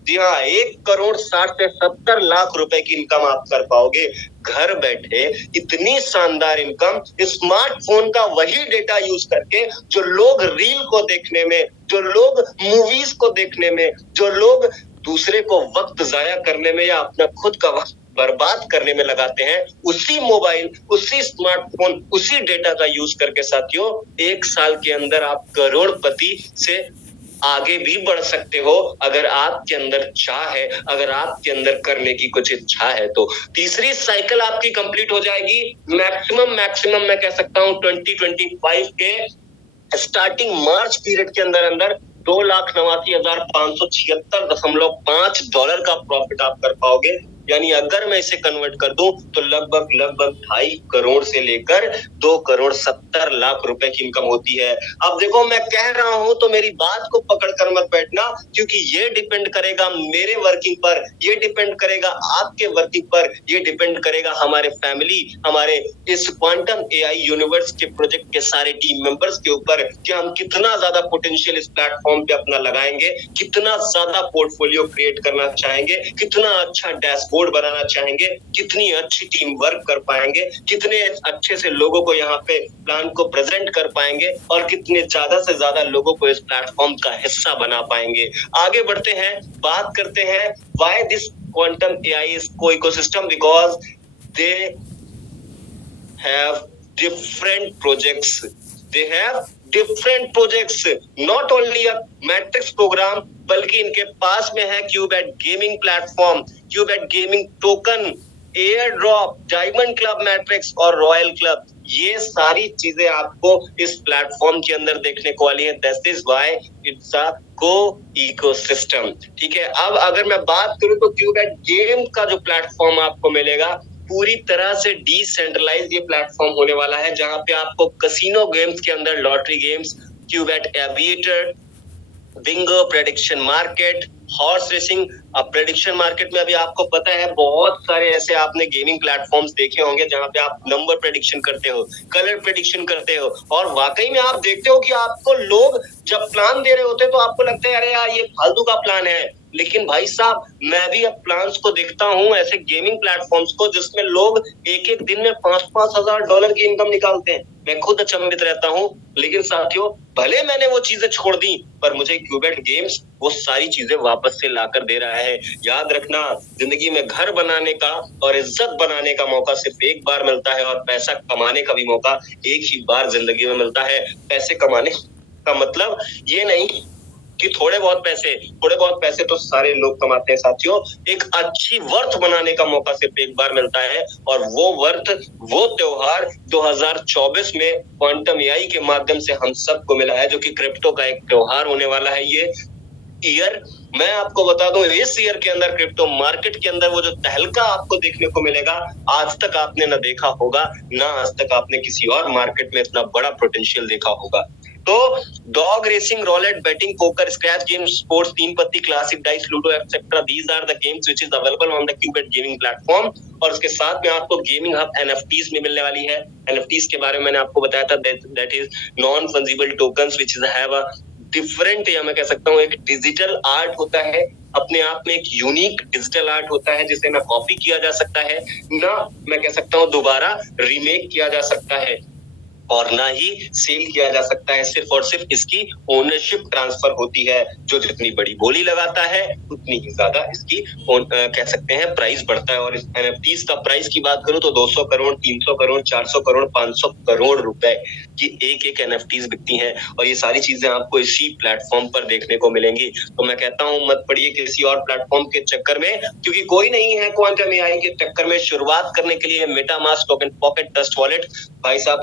जी हाँ, 1,60,00,000 से 70 लाख रुपए की इनकम आप कर पाओगे घर बैठे। इतनी शानदार इनकम स्मार्टफोन का वही डेटा यूज करके जो लोग रील को देखने में, जो लोग मूवीज को देखने में, जो लोग दूसरे को वक्त जाया करने में या अपना खुद का वक्त बर्बाद करने में लगाते हैं, उसी मोबाइल, उसी स्मार्टफोन, उसी डेटा का यूज करके साथियों 1 साल के अंदर आप करोड़पति से आगे भी बढ़ सकते हो, अगर आपके अंदर चाह है, अगर आपके अंदर करने की कुछ इच्छा है तो। तीसरी साइकिल आपकी कंप्लीट हो जाएगी मैक्सिमम मैं कह सकता हूं 2025 के स्टार्टिंग मार्च पीरियड के अंदर $2,89,576.5 का प्रॉफिट आप कर पाओगे। यानी अगर मैं इसे कन्वर्ट कर दूं तो लगभग 2.5 करोड़ से लेकर 2,70 करोड़ रुपए की इनकम होती है। अब देखो मैं कह रहा हूं तो मेरी बात को पकड़ कर मत बैठना, क्योंकि ये डिपेंड करेगा मेरे वर्किंग पर, ये डिपेंड करेगा आपके वर्किंग पर, ये डिपेंड करेगा हमारे फैमिली, हमारे इस क्वांटम एआई यूनिवर्स के प्रोजेक्ट के सारे टीम मेंबर्स के ऊपर कि हम कितना ज्यादा पोटेंशियल इस प्लेटफॉर्म पे अपना लगाएंगे, कितना ज्यादा पोर्टफोलियो क्रिएट करना चाहेंगे, कितना अच्छा डैशबोर्ड बनाना चाहेंगे, कितनी अच्छी टीम वर्क कर पाएंगे, कितने अच्छे से लोगों को यहाँ पे प्लान को प्रेजेंट कर पाएंगे और कितने ज्यादा से ज्यादा लोगों को इस प्लेटफॉर्म का हिस्सा बना पाएंगे। आगे बढ़ते हैं, बात करते हैं why this quantum AI ecosystem, because they have different projects. They have different projects. Not only a matrix program, बल्कि इनके पास में है Qubet gaming platform, Qubet gaming token, air drop, diamond club matrix और रॉयल क्लब। ये सारी चीजें आपको इस प्लेटफॉर्म के अंदर देखने को वाली है। That is why it's a को इकोसिस्टम। ठीक है, अब अगर मैं बात करूं तो क्यूबेट गेम का जो प्लेटफॉर्म आपको मिलेगा पूरी तरह से डिसेंट्रलाइज ये प्लेटफॉर्म होने वाला है, जहां पे आपको कसिनो गेम्स के अंदर lottery games, Qubet aviator, bingo, prediction market, horse racing. अब प्रेडिक्शन मार्केट में अभी आपको पता है बहुत सारे ऐसे आपने गेमिंग प्लेटफॉर्म्स देखे होंगे जहां पे आप नंबर प्रेडिक्शन करते हो, कलर प्रेडिक्शन करते हो, और वाकई में आप देखते हो कि आपको लोग जब प्लान दे रहे होते हैं तो आपको लगता है अरे यार ये फालतू का प्लान है। लेकिन भाई साहब, मैं भी अब प्लान्स को देखता हूं, ऐसे गेमिंग प्लेटफॉर्म्स को, जिसमें लोग एक एक दिन में $5,000 की इनकम निकालते हैं। मैं खुद अचंभित रहता हूं। लेकिन साथियों, भले मैंने वो चीजें छोड़ दी, पर मुझे क्यूबेट गेम्स वो सारी चीजें वापस से लाकर दे रहा है। याद रखना, जिंदगी में घर बनाने का और इज्जत बनाने का मौका सिर्फ एक बार मिलता है, और पैसा कमाने का भी मौका एक ही बार जिंदगी में मिलता है। पैसे कमाने का मतलब ये नहीं कि थोड़े बहुत पैसे तो सारे लोग कमाते हैं साथियों। एक अच्छी वर्थ बनाने का मौका सिर्फ एक बार मिलता है, और वो वर्थ, वो त्योहार 2024 में क्वांटम एआई के माध्यम से हम सबको मिला है, जो कि क्रिप्टो का एक त्योहार होने वाला है। ये ईयर, मैं आपको बता दूं, इस ईयर के अंदर क्रिप्टो मार्केट के अंदर वो जो तहलका आपको देखने को मिलेगा, आज तक आपने न देखा होगा, ना आज तक आपने किसी और मार्केट में इतना बड़ा पोटेंशियल देखा होगा। तो dog racing, roulette, betting, poker, scratch game, sports, Teen Patti, classic dice, ludo etcetera, these are the games which is available on the Qubet gaming platform. और उसके साथ में आपको गेमिंग हब एनएफटीज में मिलने वाली है। एनएफटीज के बारे में मैंने आपको बताया था, that is non fungible tokens which is have a different, या मैं कह सकता हूँ एक डिजिटल आर्ट होता है, अपने आप में एक यूनिक डिजिटल आर्ट होता है, जिसे ना कॉपी किया जा सकता है, ना मैं कह सकता हूँ दोबारा रीमेक किया जा सकता है, और ना ही सेल किया जा सकता है। सिर्फ और सिर्फ इसकी ओनरशिप ट्रांसफर होती है। जो जितनी बड़ी बोली लगाता है उतनी ही ज्यादा इसकी कह सकते हैं प्राइस बढ़ता है। और इस एनएफटीज का प्राइस की बात करूं तो 200 करोड़, 300 करोड़, 400 करोड़, 500 करोड़ रुपए की एक एक एनएफटीज बिकती हैं, और ये सारी चीजें आपको इसी प्लेटफॉर्म पर देखने को मिलेंगी। तो मैं कहता हूं, मत पड़िए किसी और प्लेटफॉर्म के चक्कर में, क्योंकि कोई नहीं है क्वांटम एआई के चक्कर में। शुरुआत करने के लिए MetaMask token pocket trust wallet, भाई साहब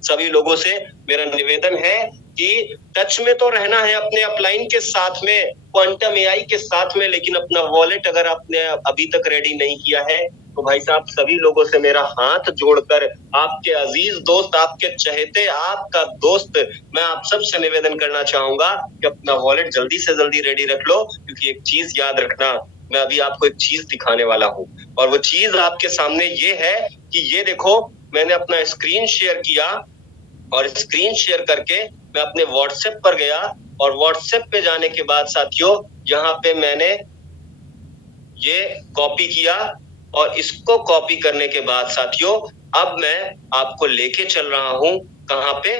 सभी लोगों से मेरा निवेदन है कि टच में तो रहना है अपने अपलाइन के साथ में, क्वांटम एआई के साथ में, लेकिन अपना वॉलेट अगर आपने अभी तक रेडी नहीं किया है तो भाई साहब सभी लोगों से मेरा हाथ जोड़कर, आपके अजीज दोस्त, आपके चहेते, आपका दोस्त, मैं आप सब से निवेदन करना चाहूंगा कि अपना वॉलेट जल्दी से जल्दी रेडी रख लो। क्योंकि एक चीज याद रखना, मैं अभी आपको एक चीज दिखाने वाला हूँ, और वो चीज आपके सामने ये है कि ये देखो, मैंने अपना स्क्रीन शेयर किया, और स्क्रीन शेयर करके मैं अपने व्हाट्सएप पर गया, और व्हाट्सएप पे जाने के बाद साथियों, यहाँ पे मैंने ये कॉपी किया, और इसको कॉपी करने के बाद साथियों, अब मैं आपको लेके चल रहा हूं, कहां पे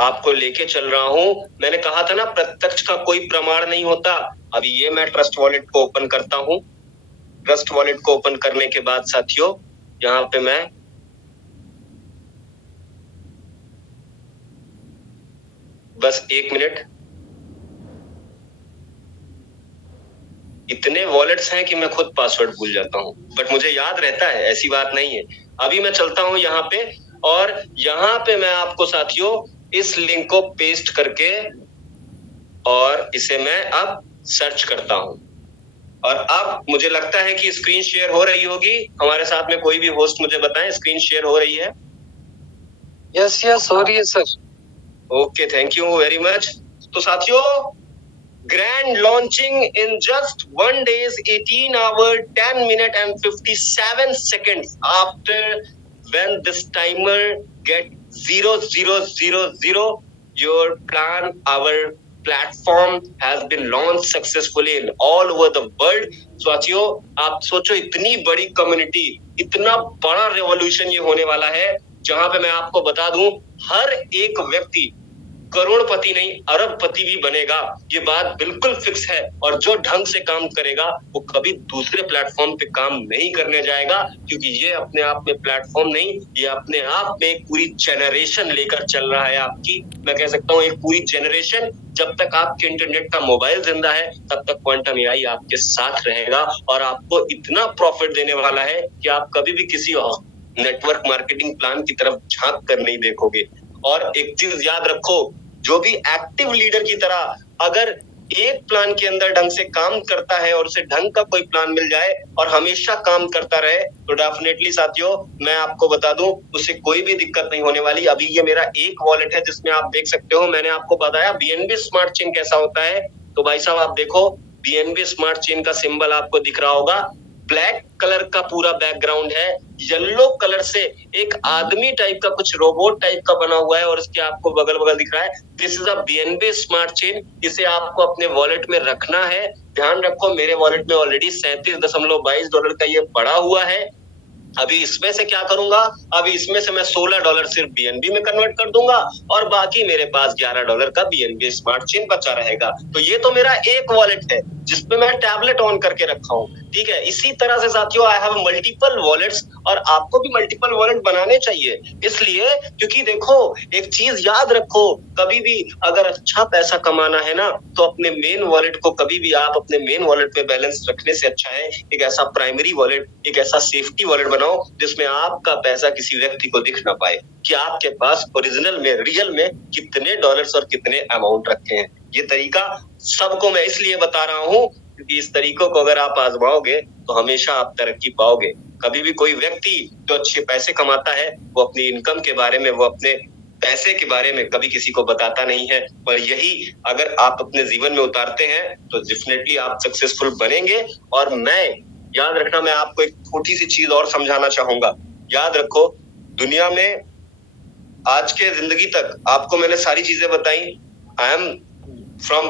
आपको लेके चल रहा हूं। मैंने कहा था ना, प्रत्यक्ष का कोई प्रमाण नहीं होता। अभी ये मैं ट्रस्ट वॉलेट को ओपन करता हूं। ट्रस्ट वॉलेट को ओपन करने के बाद साथियों, यहाँ पे मैं बस 1 मिनट, इतने वॉलेट्स हैं कि मैं खुद पासवर्ड भूल जाता हूं, बट मुझे याद रहता है, ऐसी बात नहीं है। अभी मैं चलता हूं यहाँ पे, और यहाँ पे मैं आपको साथियों इस लिंक को पेस्ट करके और इसे मैं अब सर्च करता हूं और अब मुझे लगता है कि स्क्रीन शेयर हो रही होगी। हमारे साथ में कोई भी होस्ट मुझे बताएं, स्क्रीन शेयर हो रही है? यस हो रही है sir. Okay, thank you very much. तो साथियों, grand launching in just 1 days, 18 hour, 10 minute and 57 seconds after when this timer get 0000, your plan, our platform has been launched successfully in all over the world. साथियों, आप सोचो, इतनी बड़ी community, इतना बड़ा revolution ये होने वाला है, जहां पे मैं आपको बता दूं, हर एक व्यक्ति करोड़पति नहीं अरबपति भी बनेगा। ये बात बिल्कुल फिक्स है। और जो ढंग से काम करेगा वो कभी दूसरे प्लेटफॉर्म पे काम नहीं करने जाएगा, क्योंकि ये अपने आप में प्लेटफॉर्म नहीं, ये अपने आप में एक पूरी जनरेशन लेकर चल रहा है। आपकी, मैं कह सकता हूँ, एक पूरी जनरेशन। जब तक आपके इंटरनेट का मोबाइल जिंदा है तब तक क्वांटम एआई आपके साथ रहेगा और आपको इतना प्रॉफिट देने वाला है कि आप कभी भी किसी नेटवर्क मार्केटिंग प्लान की तरफ झांक कर नहीं देखोगे। और एक चीज याद रखो, जो भी एक्टिव लीडर की तरह अगर एक प्लान के अंदर ढंग से काम करता है और उसे ढंग का कोई प्लान मिल जाए और हमेशा काम करता रहे, तो डेफिनेटली साथियों, मैं आपको बता दूं, उसे कोई भी दिक्कत नहीं होने वाली। अभी ये मेरा एक वॉलेट है जिसमें आप देख सकते हो, मैंने आपको बताया बीएनबी स्मार्ट चेन कैसा होता है। तो भाई साहब, आप देखो, बीएनबी स्मार्ट चेन का सिंबल आपको दिख रहा होगा। ब्लैक कलर का पूरा बैकग्राउंड है, येलो कलर से एक आदमी टाइप का, कुछ रोबोट टाइप का बना हुआ है और इसके आपको बगल बगल दिख रहा है। This is a BNB smart chain. इसे आपको अपने वॉलेट में रखना है। ध्यान रखो, मेरे वॉलेट में ऑलरेडी $37.22 का ये पड़ा हुआ है। अभी इसमें से क्या करूंगा, अभी इसमें से मैं $16 सिर्फ बीएनबी में कन्वर्ट कर दूंगा और बाकी मेरे पास $11 का बीएनबी स्मार्ट चेन बचा रहेगा। तो ये तो मेरा एक वॉलेट है जिसपे मैं टैबलेट ऑन करके रखा हूं, ठीक है। इसी तरह से साथियों, आई हैव मल्टीपल वॉलेट्स और आपको भी मल्टीपल वॉलेट बनाने चाहिए। इसलिए क्योंकि देखो, एक चीज याद रखो, कभी भी अगर अच्छा पैसा कमाना है ना, तो अपने मेन वॉलेट को कभी भी आप अपने मेन वॉलेट पे बैलेंस रखने से अच्छा है एक ऐसा प्राइमरी वॉलेट, एक ऐसा सेफ्टी वॉलेट बनाओ जिसमें आपका पैसा किसी व्यक्ति को दिख ना पाए कि आपके पास ओरिजिनल में, रियल में कितने डॉलर्स और कितने अमाउंट रखे हैं। ये तरीका सबको मैं इसलिए बता रहा हूं क्योंकि इस तरीकों को अगर आप आजमाओगे तो हमेशा आप तरक्की पाओगे। कभी भी कोई व्यक्ति जो अच्छे पैसे कमाता है, वो अपनी इनकम के बारे में, वो अपने पैसे के बारे में कभी किसी को बताता नहीं है। और यही अगर आप अपने जीवन में उतारते हैं तो डेफिनेटली आप सक्सेसफुल बनेंगे। और मैं, याद रखना, मैं आपको एक छोटी सी चीज और समझाना चाहूंगा। याद रखो, दुनिया में आज के जिंदगी तक आपको मैंने सारी चीजें बताई। I am from